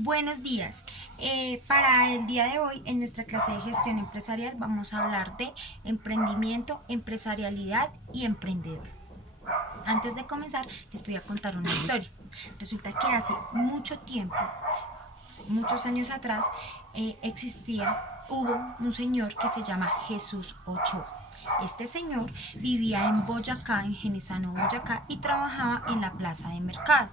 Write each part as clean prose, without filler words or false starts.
Buenos días. Para el día de hoy, en nuestra clase de gestión empresarial, vamos a hablar de emprendimiento, empresarialidad y emprendedor. Antes de comenzar, les voy a contar una historia. Resulta que hace mucho tiempo, muchos años atrás, hubo un señor que se llama Jesús Ochoa. Este señor vivía en Boyacá, en Genesano, Boyacá, y trabajaba en la plaza de mercado.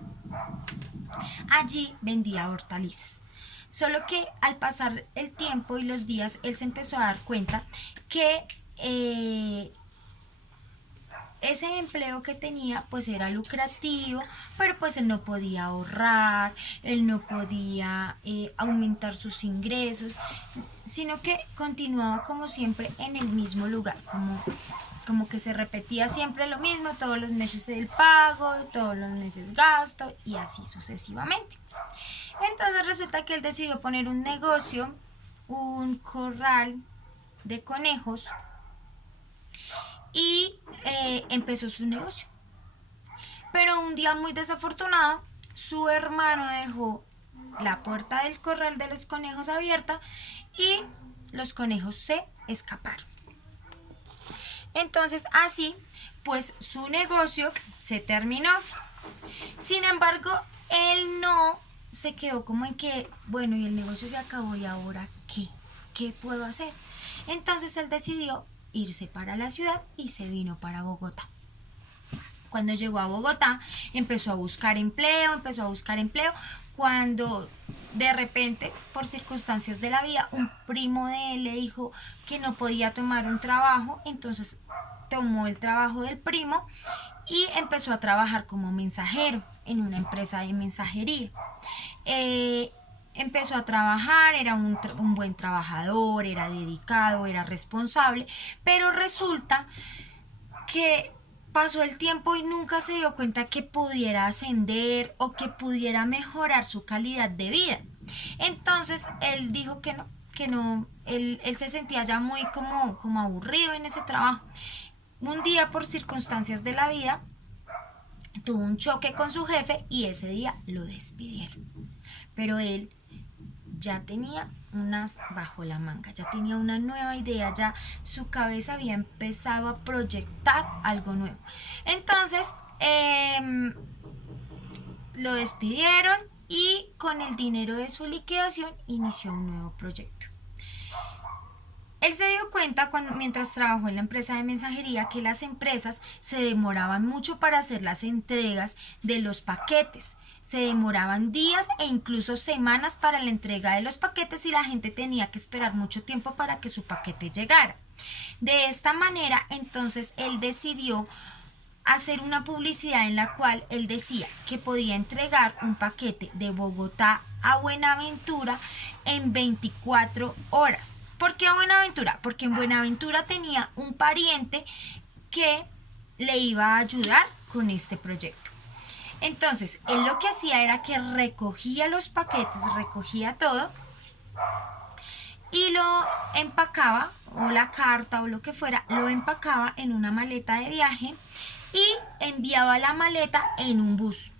Allí vendía hortalizas. Solo que al pasar el tiempo y los días, él se empezó a dar cuenta que ese empleo que tenía pues era lucrativo, pero pues él no podía ahorrar, él no podía aumentar sus ingresos, sino que continuaba como siempre en el mismo lugar, como que se repetía siempre lo mismo, todos los meses el pago, todos los meses gasto y así sucesivamente. Entonces resulta que él decidió poner un negocio, un corral de conejos y empezó su negocio. Pero un día muy desafortunado, su hermano dejó la puerta del corral de los conejos abierta y los conejos se escaparon. Entonces así, pues su negocio se terminó. Sin embargo, él no se quedó como en que, bueno, y el negocio se acabó y ahora qué, qué puedo hacer. Entonces él decidió irse para la ciudad y se vino para Bogotá. Cuando llegó a Bogotá, empezó a buscar empleo, cuando de repente, por circunstancias de la vida, un primo de él le dijo que no podía tomar un trabajo, entonces tomó el trabajo del primo y empezó a trabajar como mensajero en una empresa de mensajería. Empezó a trabajar, era un buen trabajador, era dedicado, era responsable, pero resulta que pasó el tiempo y nunca se dio cuenta que pudiera ascender o que pudiera mejorar su calidad de vida. Entonces él dijo que no, él se sentía ya muy como aburrido en ese trabajo. Un día, por circunstancias de la vida, tuvo un choque con su jefe y ese día lo despidieron. Pero él ya tenía unas bajo la manga, ya tenía una nueva idea, ya su cabeza había empezado a proyectar algo nuevo. Entonces lo despidieron y con el dinero de su liquidación inició un nuevo proyecto. Él se dio cuenta mientras trabajó en la empresa de mensajería que las empresas se demoraban mucho para hacer las entregas de los paquetes. Se demoraban días e incluso semanas para la entrega de los paquetes y la gente tenía que esperar mucho tiempo para que su paquete llegara. De esta manera, entonces, él decidió hacer una publicidad en la cual él decía que podía entregar un paquete de Bogotá a Buenaventura en 24 horas. ¿Por qué a Buenaventura? Porque en Buenaventura tenía un pariente que le iba a ayudar con este proyecto. Entonces, él lo que hacía era que recogía los paquetes, recogía todo y lo empacaba, o la carta o lo que fuera, lo empacaba en una maleta de viaje y enviaba la maleta en un bus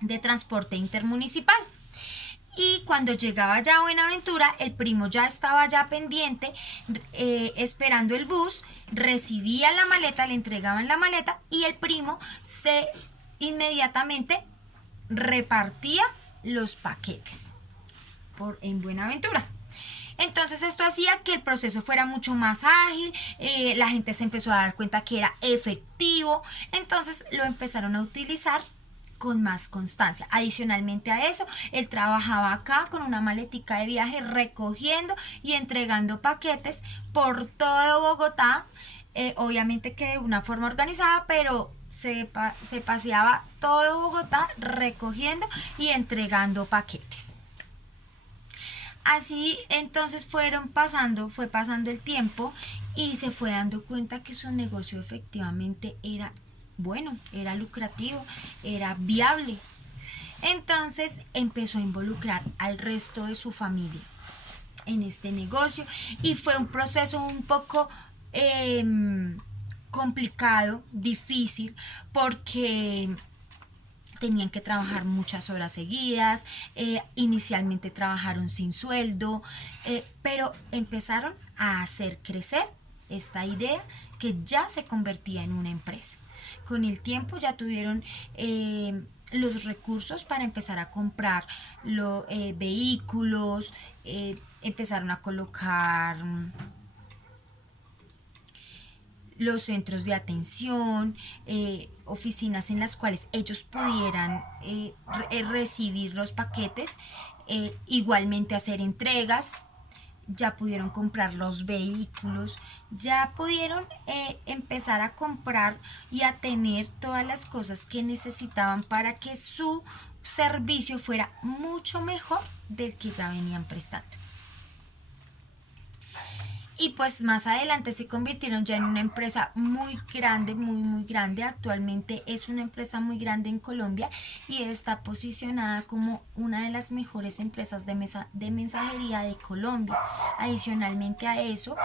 de transporte intermunicipal. Y cuando llegaba ya a Buenaventura, el primo ya estaba ya pendiente, esperando el bus, recibía la maleta, le entregaban la maleta y el primo se inmediatamente repartía los paquetes en Buenaventura. Entonces esto hacía que el proceso fuera mucho más ágil, la gente se empezó a dar cuenta que era efectivo, entonces lo empezaron a utilizar con más constancia. Adicionalmente a eso, él trabajaba acá con una maletica de viaje recogiendo y entregando paquetes por todo Bogotá, obviamente que de una forma organizada, pero se paseaba todo Bogotá recogiendo y entregando paquetes. Así entonces fue pasando el tiempo y se fue dando cuenta que su negocio efectivamente era bueno, era lucrativo, era viable. Entonces empezó a involucrar al resto de su familia en este negocio y fue un proceso un poco complicado, difícil, porque tenían que trabajar muchas horas seguidas, inicialmente trabajaron sin sueldo, pero empezaron a hacer crecer esta idea que ya se convertía en una empresa. Con el tiempo ya tuvieron los recursos para empezar a comprar vehículos, empezaron a colocar los centros de atención, oficinas en las cuales ellos pudieran recibir los paquetes, igualmente hacer entregas, ya pudieron comprar los vehículos, ya pudieron empezar a comprar y a tener todas las cosas que necesitaban para que su servicio fuera mucho mejor del que ya venían prestando. Y pues más adelante se convirtieron ya en una empresa muy grande, muy grande. Actualmente es una empresa muy grande en Colombia y está posicionada como una de las mejores empresas de mensajería de Colombia. Adicionalmente a eso,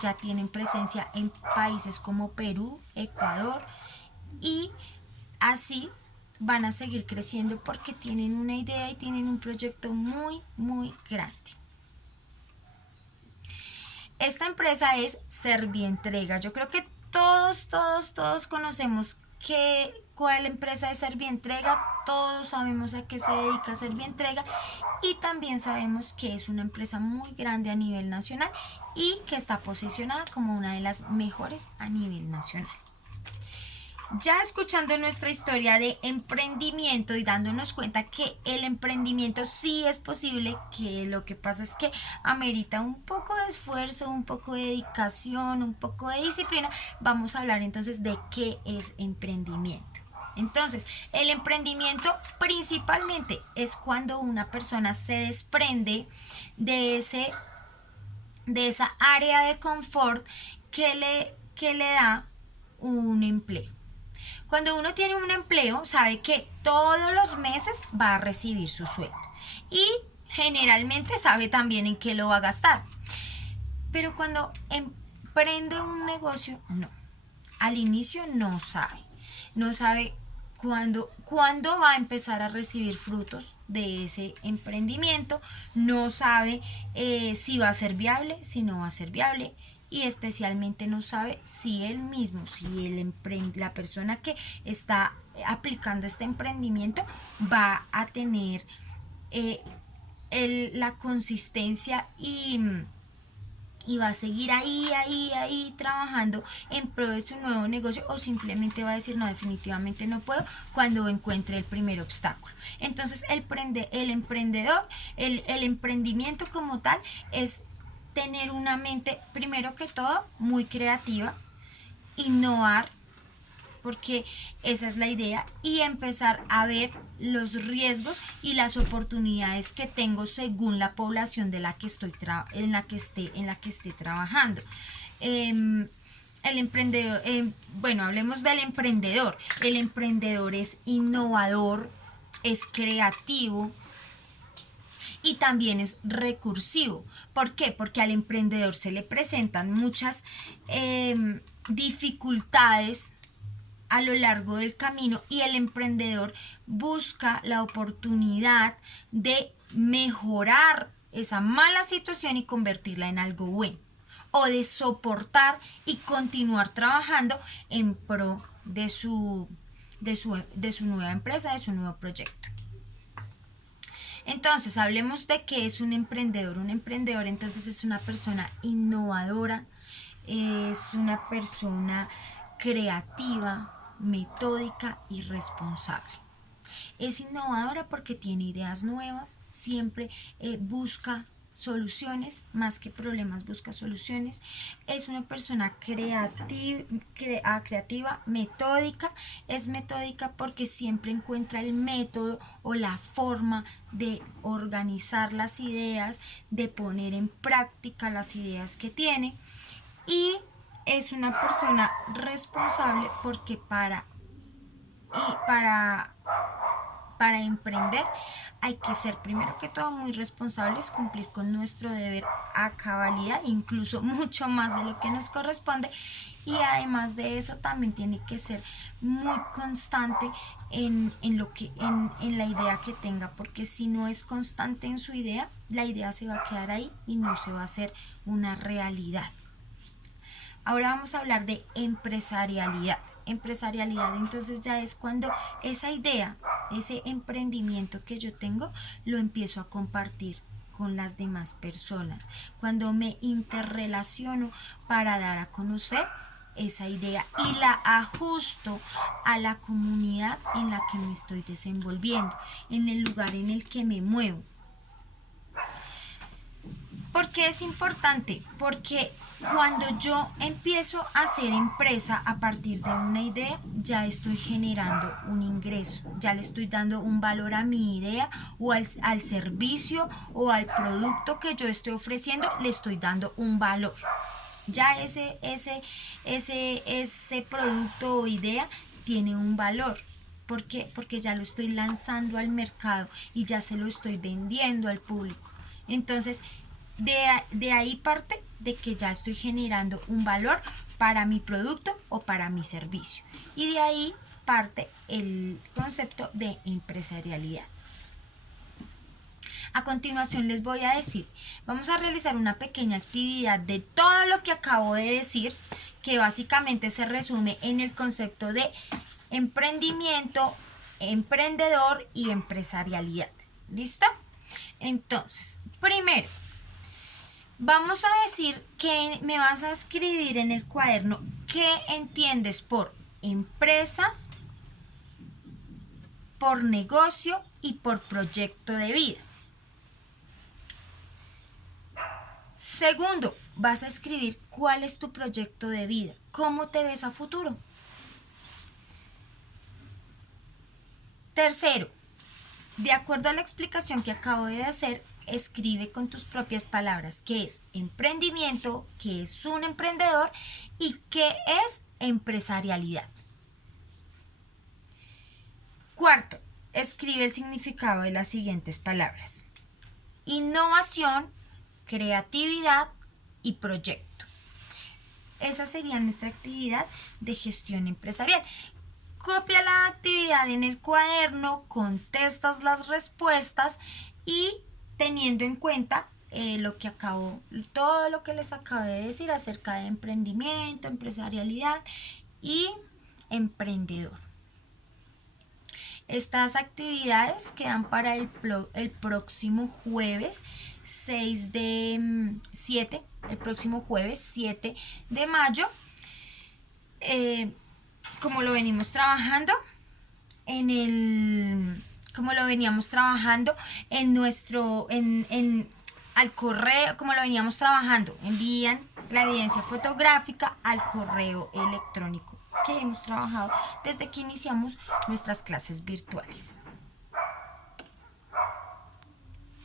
ya tienen presencia en países como Perú, Ecuador, y así van a seguir creciendo porque tienen una idea y tienen un proyecto muy grande. Esta empresa es Servientrega. Yo creo que todos conocemos cuál empresa es Servientrega. Todos sabemos a qué se dedica Servientrega y también sabemos que es una empresa muy grande a nivel nacional y que está posicionada como una de las mejores a nivel nacional. Ya escuchando nuestra historia de emprendimiento y dándonos cuenta que el emprendimiento sí es posible, que lo que pasa es que amerita un poco de esfuerzo, un poco de dedicación, un poco de disciplina, vamos a hablar entonces de qué es emprendimiento. Entonces, el emprendimiento principalmente es cuando una persona se desprende de esa área de confort que le da un empleo. Cuando uno tiene un empleo, sabe que todos los meses va a recibir su sueldo y generalmente sabe también en qué lo va a gastar. Pero cuando emprende un negocio, no. Al inicio no sabe cuándo va a empezar a recibir frutos de ese emprendimiento, no sabe si va a ser viable, si no va a ser viable, y especialmente no sabe si él mismo, si la persona que está aplicando este emprendimiento va a tener la consistencia y va a seguir ahí trabajando en pro de su nuevo negocio, o simplemente va a decir no, definitivamente no puedo cuando encuentre el primer obstáculo. Entonces el emprendimiento como tal es tener una mente, primero que todo, muy creativa, innovar, porque esa es la idea, y empezar a ver los riesgos y las oportunidades que tengo según la población de la que en la que esté trabajando. El emprendedor, bueno, hablemos del emprendedor. El emprendedor es innovador, es creativo y también es recursivo. ¿Por qué? Porque al emprendedor se le presentan muchas dificultades a lo largo del camino y el emprendedor busca la oportunidad de mejorar esa mala situación y convertirla en algo bueno, o de soportar y continuar trabajando en pro de su nueva empresa, de su nuevo proyecto. Entonces, hablemos de qué es un emprendedor. Un emprendedor entonces es una persona innovadora, es una persona creativa, metódica y responsable. Es innovadora porque tiene ideas nuevas, siempre busca soluciones, más que problemas busca soluciones. Es una persona creativa, metódica. Es metódica porque siempre encuentra el método o la forma de organizar las ideas, de poner en práctica las ideas que tiene. Y es una persona responsable porque para emprender hay que ser primero que todo muy responsables, cumplir con nuestro deber a cabalidad, incluso mucho más de lo que nos corresponde, Y además de eso también tiene que ser muy constante en la idea que tenga, porque si no es constante en su idea, la idea se va a quedar ahí y no se va a hacer una realidad. Ahora vamos a hablar de empresarialidad. Empresarialidad entonces ya es cuando esa idea, ese emprendimiento que yo tengo, lo empiezo a compartir con las demás personas. Cuando me interrelaciono para dar a conocer esa idea y la ajusto a la comunidad en la que me estoy desenvolviendo, en el lugar en el que me muevo. ¿Por qué es importante? Porque cuando yo empiezo a hacer empresa a partir de una idea, ya estoy generando un ingreso, ya le estoy dando un valor a mi idea o al servicio o al producto que yo estoy ofreciendo, le estoy dando un valor. Ya ese producto o idea tiene un valor. ¿Por qué? Porque ya lo estoy lanzando al mercado y ya se lo estoy vendiendo al público. Entonces, de ahí parte de que ya estoy generando un valor para mi producto o para mi servicio. Y de ahí parte el concepto de empresarialidad. A continuación les voy a decir, vamos a realizar una pequeña actividad de todo lo que acabo de decir, que básicamente se resume en el concepto de emprendimiento, emprendedor y empresarialidad. ¿Listo? Entonces, primero, vamos a decir que me vas a escribir en el cuaderno qué entiendes por empresa, por negocio y por proyecto de vida. Segundo, vas a escribir cuál es tu proyecto de vida, cómo te ves a futuro. Tercero, de acuerdo a la explicación que acabo de hacer, escribe con tus propias palabras qué es emprendimiento, qué es un emprendedor y qué es empresarialidad. Cuarto, escribe el significado de las siguientes palabras: innovación, creatividad y proyecto. Esa sería nuestra actividad de gestión empresarial. Copia la actividad en el cuaderno, contestas las respuestas y teniendo en cuenta todo lo que les acabo de decir acerca de emprendimiento, empresarialidad y emprendedor. Estas actividades quedan para el próximo jueves 7 de mayo. Como lo veníamos trabajando al correo, como lo veníamos trabajando, envían la evidencia fotográfica al correo electrónico que hemos trabajado desde que iniciamos nuestras clases virtuales.